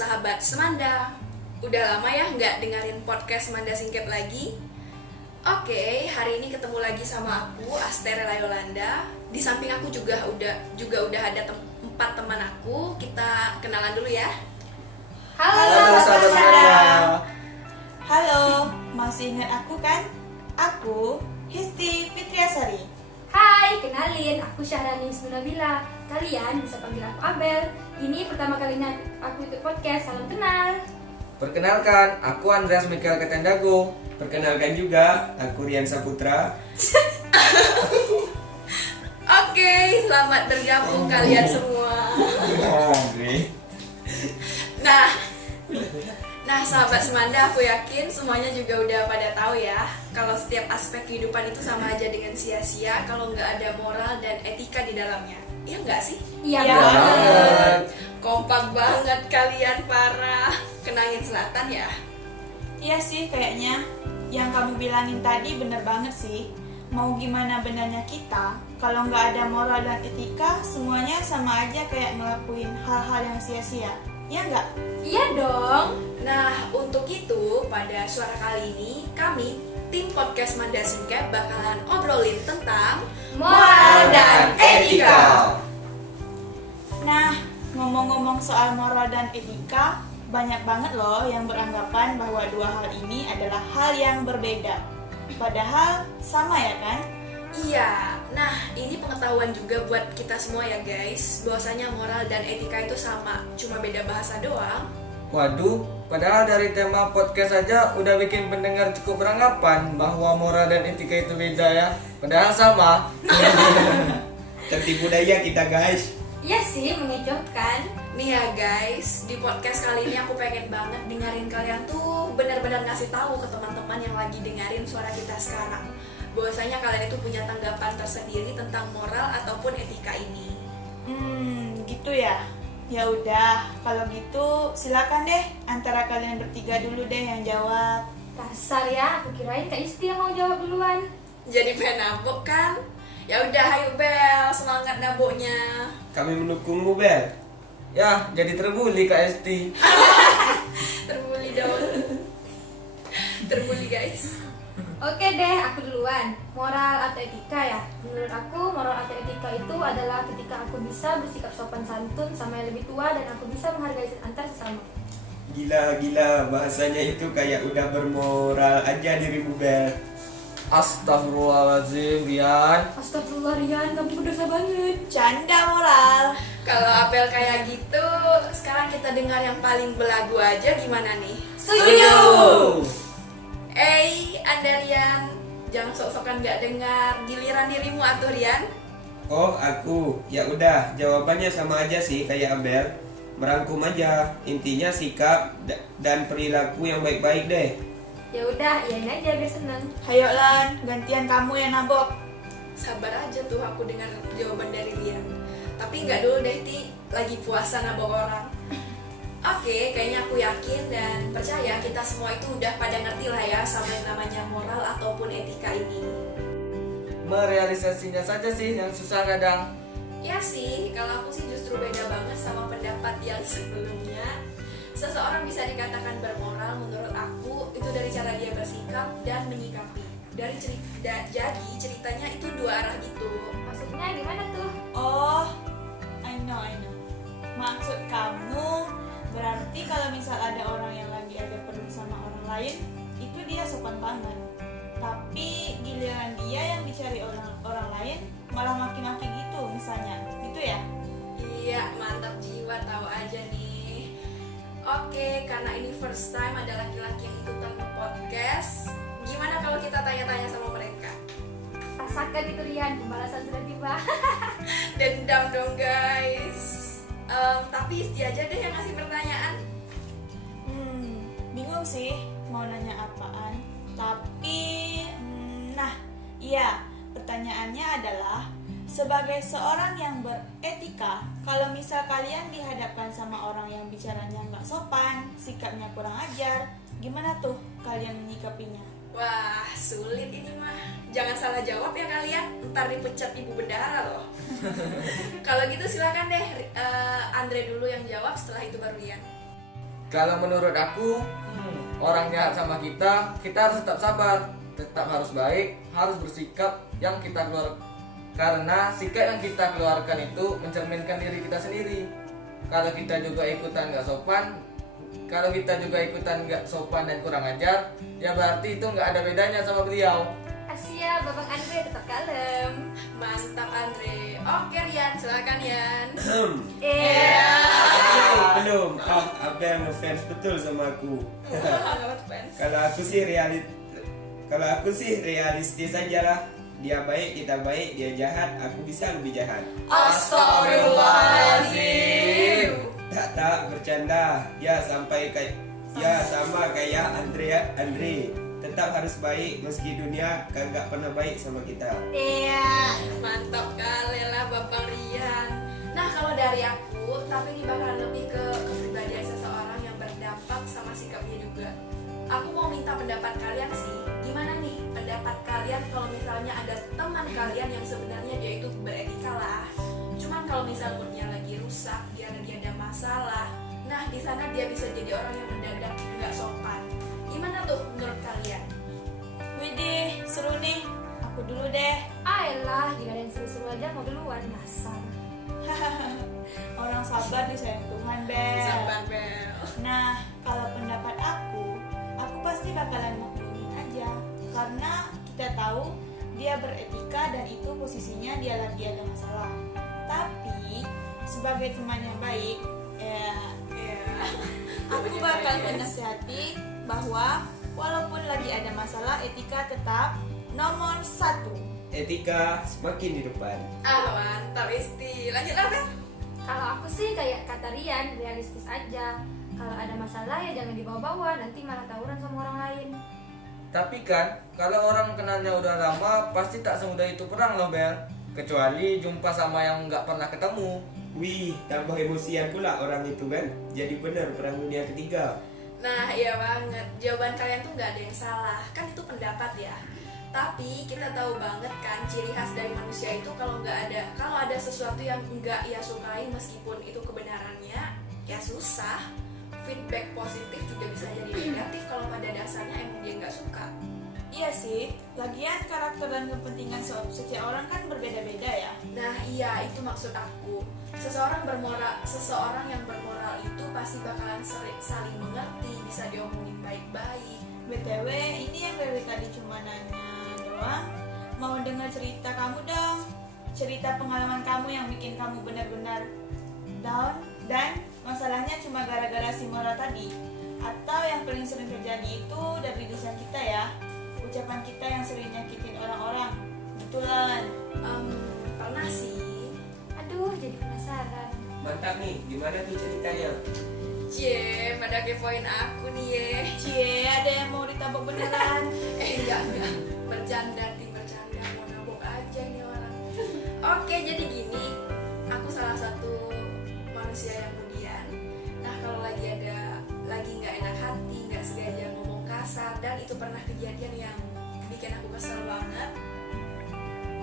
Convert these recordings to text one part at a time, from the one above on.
sahabat Semanda. Udah lama ya nggak dengerin podcast Semanda Singkep lagi. Oke, hari ini ketemu lagi sama aku, Asterela Yolanda. Di samping aku juga udah ada 4 teman aku. Kita kenalan dulu ya. Halo sahabat Semanda. Halo, masih ingat aku kan? Aku Histi Fitriasari. Hai, kenalin, aku Syahrani Ismunabila. Kalian bisa panggil aku Abel. Ini pertama kalinya aku ikut podcast, salam kenal. Perkenalkan, aku Andreas Mikael Ketendago. Perkenalkan juga, aku Rian Saputra. Oke, selamat bergabung kalian semua. Nah, sahabat Semanda, aku yakin semuanya juga udah pada tahu ya, kalau setiap aspek kehidupan itu sama aja dengan sia-sia kalau nggak ada moral dan etika di dalamnya. Iya nggak sih? Iya Ya. banget. Kompak banget kalian, parah. Kenangin selatan ya. Iya sih, kayaknya yang kamu bilangin tadi bener banget sih. Mau gimana benarnya kita, kalau nggak ada moral dan etika, semuanya sama aja kayak ngelakuin hal-hal yang sia-sia. Iya nggak? Iya dong. Nah, untuk itu pada suara kali ini kami tim podcast Manda Singkep bakalan obrolin tentang Moral dan etika. Nah, ngomong-ngomong soal moral dan etika, banyak banget loh yang beranggapan bahwa dua hal ini adalah hal yang berbeda. Padahal sama ya kan? Iya, nah ini pengetahuan juga buat kita semua ya guys, bahwasanya moral dan etika itu sama, cuma beda bahasa doang. Waduh, padahal dari tema podcast aja udah bikin pendengar cukup beranggapan bahwa moral dan etika itu beda ya. Padahal sama. Tertipu daya kita guys. Iya sih, mengecohkan. Nih ya guys, di podcast kali ini aku pengen banget dengerin kalian tuh benar-benar ngasih tahu ke teman-teman yang lagi dengerin suara kita sekarang, bahwasanya kalian itu punya tanggapan tersendiri tentang moral ataupun etika ini. Gitu ya. Ya udah, kalau gitu silakan deh antara kalian bertiga dulu deh yang jawab. Kasar ya, aku kirain Kak Isti yang mau jawab duluan. Jadi pengen nabok kan? Ya udah, ayo Bel, semangat naboknya. Kami mendukungmu Bel. Ya, jadi terbuli Kak Esti. Terbuli dong. Terbuli guys. Oke deh, aku duluan. Moral atau etika ya? Menurut aku, moral atau etika itu adalah ketika aku bisa bersikap sopan santun sama yang lebih tua dan aku bisa menghargai antar sesama. Gila, bahasanya itu kayak udah bermoral aja dirimu Bel. Astagfirullahaladzim, Rian. Astagfirullah Rian, kamu berdosa banget. Canda moral. Kalau Apel kayak gitu, sekarang kita dengar yang paling belagu aja, gimana nih? Setuju. Anda Rian, jangan sok-sokan gak dengar, giliran dirimu atuh Rian. Oh, aku. Ya udah, jawabannya sama aja sih kayak Abel. Merangkum aja. Intinya sikap dan perilaku yang baik-baik deh. Ya udah, iyain aja biar seneng. Hayo Lan, gantian kamu yang nabok. Sabar aja tuh aku dengar jawaban dari Rian. Tapi nggak dulu deh Ti, lagi puasa nabok orang. Oke, kayaknya aku yakin dan percaya kita semua itu udah pada ngerti lah ya sama yang namanya moral ataupun etika ini. Merealisasinya saja sih yang susah kadang. Ya sih, kalau aku sih justru beda banget sama pendapat yang sebelumnya. Seseorang bisa dikatakan bermoral menurut aku itu dari cara dia bersikap dan menyikapi. Jadi ceritanya itu dua arah gitu. Maksudnya gimana tuh? Oh, I know. Maksud kamu berarti kalau misal ada orang yang lagi ada perlu sama orang lain, itu dia sopan banget. Tapi giliran dia yang dicari orang lain malah maki-maki gitu misalnya. Gitu ya? Iya, mantap jiwa, tahu aja nih. Oke, karena ini first time ada laki-laki yang ikutan podcast, gimana kalau kita tanya-tanya sama mereka? Rasakan itu Rian, pembalasan sudah tiba. Dendam dong guys. Tapi Isti aja deh yang ngasih pertanyaan. Bingung sih mau nanya apaan. Tapi, nah, iya, pertanyaannya adalah sebagai seorang yang beretika, kalau misal kalian dihadapkan sama orang yang bicaranya nggak sopan, sikapnya kurang ajar, gimana tuh kalian menyikapinya? Wah, sulit ini mah. Jangan salah jawab ya kalian, ntar dipecat ibu bendahara loh. Kalau gitu silakan deh Andre dulu yang jawab, setelah itu baru Rian. Kalau menurut aku, orang jahat sama kita harus tetap sabar, tetap harus baik, harus bersikap yang kita keluar. Karena sikap yang kita keluarkan itu mencerminkan diri kita sendiri. Kalau kita juga ikutan nggak sopan dan kurang ajar, ya berarti itu nggak ada bedanya sama beliau. Asia, Babang Andre tetap kalem. Mantap Andre. Oke Rian, silakan Rian. Belum. Apa yang ngefans betul sama aku? Banget fans. Kalau aku sih realistis aja lah. Dia baik, kita baik. Dia jahat, aku bisa lebih jahat. Astagfirullahaladzim. Tak bercanda. Ya sama kayak Andre. Tetap harus baik meski dunia kagak pernah baik sama kita. Iya. Mantap kali lah Bapak Rian. Nah kalau dari aku, tapi ini bakalan lebih ke kepribadian seseorang yang berdampak sama sikapnya juga. Aku mau minta pendapat kalian sih. Gimana nih pendapat kalian kalau misalnya ada teman kalian yang sebenarnya dia itu beretika lah. Cuman kalau misal moodnya lagi rusak, dia lagi ada masalah, nah di sana dia bisa jadi orang yang mendadak nggak sopan. Gimana tuh menurut kalian? Widih, seru nih. Aku dulu deh. Ayolah, gila ada yang seru-seru aja mau duluan ngasar. Orang sabar disayang Tuhan, Bel. Sabar Bel. Nah, kalau pendapat aku pasti bakalan maklumin aja. Karena kita tahu dia beretika dan itu posisinya dia lagi ada masalah. Tapi, sebagai teman yang baik, aku bakal menasihati bahwa walaupun lagi ada masalah, etika tetap nomor 1. Etika semakin di depan. Mantap Isti. Lanjut Bel. Kalau aku sih kayak kata Rian, realistis aja. Kalau ada masalah ya jangan dibawa-bawa, nanti malah tawuran sama orang lain. Tapi kan, kalau orang kenalnya udah lama, pasti tak semudah itu perang loh Bel. Kecuali jumpa sama yang nggak pernah ketemu. Wih, tambah emosian pula orang itu kan. Jadi bener perang dunia ketiga. Nah iya banget, jawaban kalian tuh nggak ada yang salah. Kan itu pendapat ya. Tapi kita tahu banget kan ciri khas dari manusia itu kalau ada sesuatu yang nggak ia sukai meskipun itu kebenarannya, ya susah. Feedback positif juga bisa jadi negatif kalau pada dasarnya emang dia nggak suka. Iya sih, lagian karakter dan kepentingan setiap orang kan berbeda-beda ya. Nah iya, itu maksud aku. Seseorang yang bermoral itu pasti bakalan saling mengerti, bisa diomongin baik-baik. BTW, ini yang dari tadi cuma nanya doang. Mau dengar cerita kamu dong? Cerita pengalaman kamu yang bikin kamu benar-benar down dan masalahnya cuma gara-gara si Mora tadi. Atau yang paling sering terjadi itu dari lisan kita ya. Ucapan kita yang sering nyakitin orang-orang. Betulan. Pernah sih. Aduh, jadi penasaran. Mantap nih, gimana tuh ceritanya? Cie, pada kepoin aku nih ye. Cie, ada yang mau ditabok beneran. Enggak. Bercanda, mau nabok aja ini orang. Oke, jadi gini. Aku salah satu manusia yang kemudian. Nah, kalau lagi nggak enak hati, nggak sengaja ngomong kasar, dan itu pernah kejadian yang bikin aku kesel banget.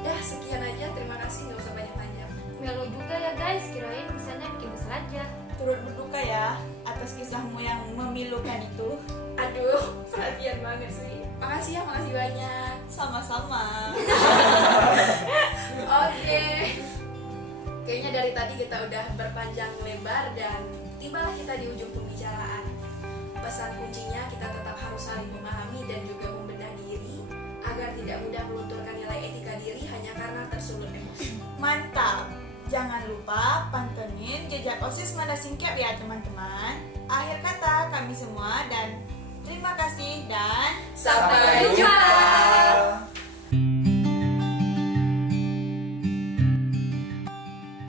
Dah, sekian aja. Terima kasih, nggak usah banyak-banyak. Melo juga ya guys, kirain kisahnya bikin kesel aja. Turut berduka ya atas kisahmu yang memilukan itu. Aduh, perhatian banget sih. Makasih ya, makasih banyak. Sama-sama. Oke. Kayaknya dari tadi kita udah berpanjang lebar dan tibalah kita di ujung pembicaraan. Pesan kuncinya kita tetap harus saling memahami dan juga membedah diri agar tidak mudah melunturkan nilai etika diri hanya karena tersulut emosi. Mantap. Jangan lupa pantengin jejak OSIS Manda Singkep ya teman-teman. Akhir kata kami semua dan terima kasih dan Sampai jumpa.